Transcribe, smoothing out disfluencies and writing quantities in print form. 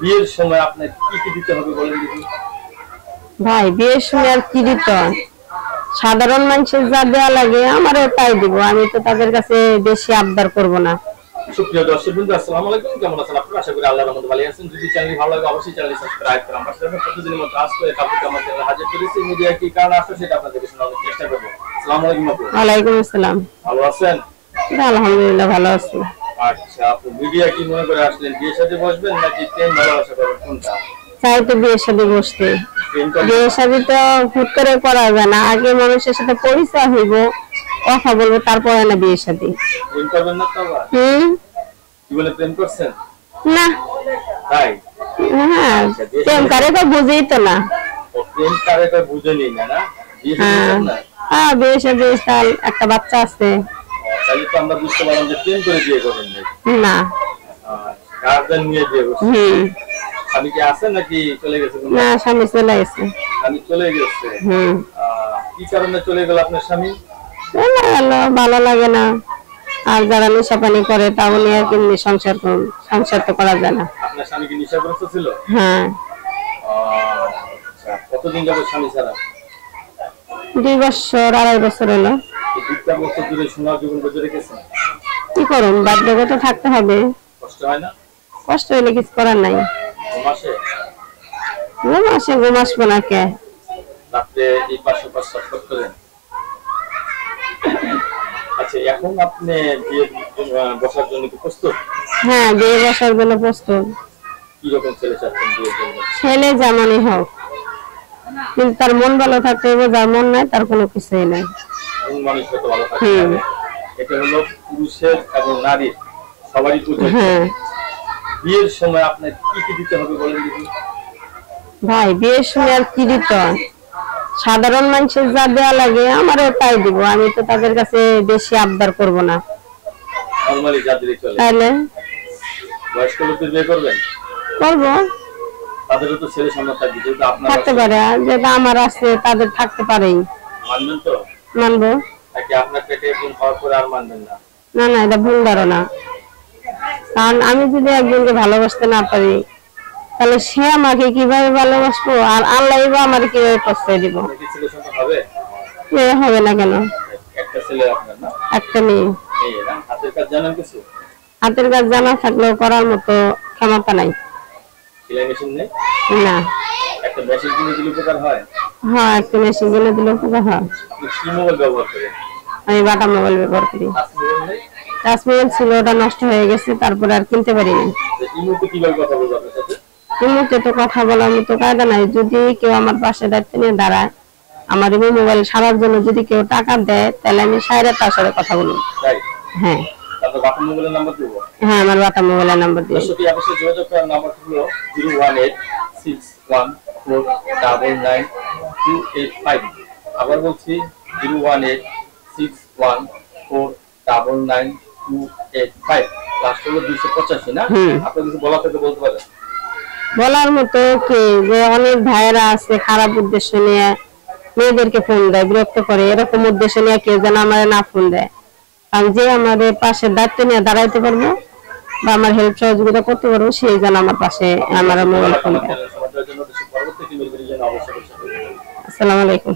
বিয়ের সময় আপনাকে কি কি দিতে হবে বলেন দেখি। ভাই বিয়ের সময় আর কি দিত, সাধারণ মানুষের যা দেওয়া লাগে আমারও তাই দিব, আমি তো তাদের কাছে বেশি আবদার করব না। সুপ্রিয় দর্শকবৃন্দ, আসসালামু আলাইকুম। কেমন আছেন আপনারা? আশা করি আল্লাহর রহমতে ভালো আছেন। যদি চ্যানেল ভালো লাগে অবশ্যই চ্যানেল সাবস্ক্রাইব করুন। আমরা সাথে প্রতিদিনের মতো আজ করে কাপড় আমার চ্যানেলে হাজির করেছি। মিডিয়া কি কারণ আসলে সেটা আপনাদেরকে শোনানোর চেষ্টা করব। আসসালামু আলাইকুম আপু। ওয়ালাইকুম আসসালাম। ভালো আছেন? আলহামদুলিল্লাহ ভালো আছি। আচ্ছা আপু, মিডিয়া কি মনে করে আসলেন? বিয়ের সাথে বসবেন নাকি প্রেম ভালোবাসা করবেন, কোনটা? চাই তো বিয়ের সাথে বসতে। বিয়ের সাথে তো হুট করে করা যায় না, আগে মানুষের সাথে পরিচয় হইব, কথা বলবো, তারপরে না বিয়ের সাথে। প্রেম করবেন না তো আবার? কি বলে প্রেম করছেন? না। তাই? হ্যাঁ, প্রেম করে তো বুঝেই তো না। ও প্রেম করে তো বুঝেনি না, না? বিয়ে করছেন না? হ্যাঁ, বিয়ের সাথে সাল একটা বাচ্চা আছে। তাহলে তো আমরা বুঝতে পারলাম যে প্রেম করে বিয়ে করবেন না। গার্জেন নিয়ে বিয়ে করছেন। স্বামী কি আছেন নাকি চলে গেছে? না, স্বামী চলে গেছে। স্বামী চলে গেছে? কি কারণে চলে গেল আপনার স্বামী? ভালো লাগে না, আর যারা নেশা পানি করে তাও নিয়ে কেমনি সংসার তো করা যায় না। আপনার স্বামী কি নেশাগ্রস্ত ছিল? হ্যাঁ। আচ্ছা, কতদিন যাবত স্বামী ছাড়া? 2 বছর 2.5 বছর হলো। এই 2 বছর ধরে সোনার জীবন বেঁচে রেখেছেন? কি করুন, বাধ্যগত থাকতে হবে। কষ্ট হয় না? কষ্ট হলে কিছু করার নাই। ঘুম আসবো না কে? রাত্রে এই পাশে করেন? আচ্ছা, এখন আপনি বিয়ে বসার জন্য কি প্রস্তুত? হ্যাঁ, বিয়ে বসার জন্য প্রস্তুত। কি রকম ছেলে চাচ্ছেন বিয়ের জন্য? ছেলে যেমনই হোক, কিন্তু তার মন ভালো থাকতে হবে, যার মন নাই তার কোনো কিছুই নাই। মন মানসিকতা ভালো থাকতে হবে, এটা হলো পুরুষের এবং নারীর সবারই প্রয়োজন। বিয়ের সময় আপনাকে কি কি দিতে হবে বলেন দেখি। ভাই বিয়ের সময় আর কি দিত, সাধারণ মানুষের যা দেওয়া লাগে আমারও তাই দিব, আমি তো তাদের কাছে বেশি আবদার করব না। নরমালি যা দিলে চলে। তাহলে বয়স্ক লোকদের বিয়ে করবেন? করব। তাদেরও তো ছেলে সন্তান থাকবে, যেহেতু আপনার থাকতে পারে, যেটা আমার আছে তাদের থাকতে পারেই। মানবেন তো? মানবো। নাকি আপনার পেটে একদিন হওয়ার পরে আর মানবেন না? না না, এটা ভুল ধারণা। কারণ আমি যদি একজনকে ভালোবাসতে না পারি, তাহলে সে আমাকে কিভাবে ভালোবাসবো, আর আল্লাহ বা আমার কিভাবে প্রশ্রয় দিব? ছেলে সন্তান হবে? হবে না কেন? একটা ছেলে আপনার না? একটা মেয়ে। হাতের কাজ জানেন কিছু? হাতের কাজ জানা থাকলেও করার মতো ক্ষমতা নাই। সেলাই মেশিন নেই? না। একটা মেশিন কিনে দিলে উপকার হয়? হ্যাঁ, একটা মেশিন কিনে দিলে উপকার হয়। আপনি কি মোবাইল ব্যবহার করেন? আমি বাটা মোবাইল ব্যবহার করি। টাচ মোবাইল ছিল, ওটা নষ্ট হয়ে গেছে, তারপরে আর কিনতে পারিনি। ইমোতে কিভাবে কথা বলবো আপনার সাথে? ইমোতে তো কথা বলার মতো কায়দা নাই। যদি কেউ আমার পাশে দায়িত্ব নিয়ে দাঁড়ায়, আমার ইমো মোবাইল সারার জন্য যদি কেউ টাকা দেয়, তাহলে আমি সাইরে তার সাথে কথা বলবো। হ্যাঁ। তারপর বাটা মোবাইলের নাম্বার দেব? হ্যাঁ, আমার বাটা মোবাইলের নাম্বার দিন। দর্শক অবশ্যই যোগাযোগ করার নাম্বার হলো 01861499285। আবার বলছি 01861499285। লাস্ট হলো 285 না? আপনি কিছু বলার থেকে বলতে পারেন? বলার মতো কি, যে অনেক ভাইয়েরা আছে খারাপ উদ্দেশ্য নিয়ে মেয়েদেরকে ফোন দেয়, বিরক্ত করে, এরকম উদ্দেশ্য নিয়ে কেউ যেন আমার না ফোন দেয়। আমি যে আমাদের পাশে দায়িত্ব নিয়ে দাঁড়াইতে পারবো বা আমার হেল্প সহযোগিতা করতে পারবো, সেই যেন আমার পাশে আমার মোবাইল ফোন দেয়। আসসালামু আলাইকুম।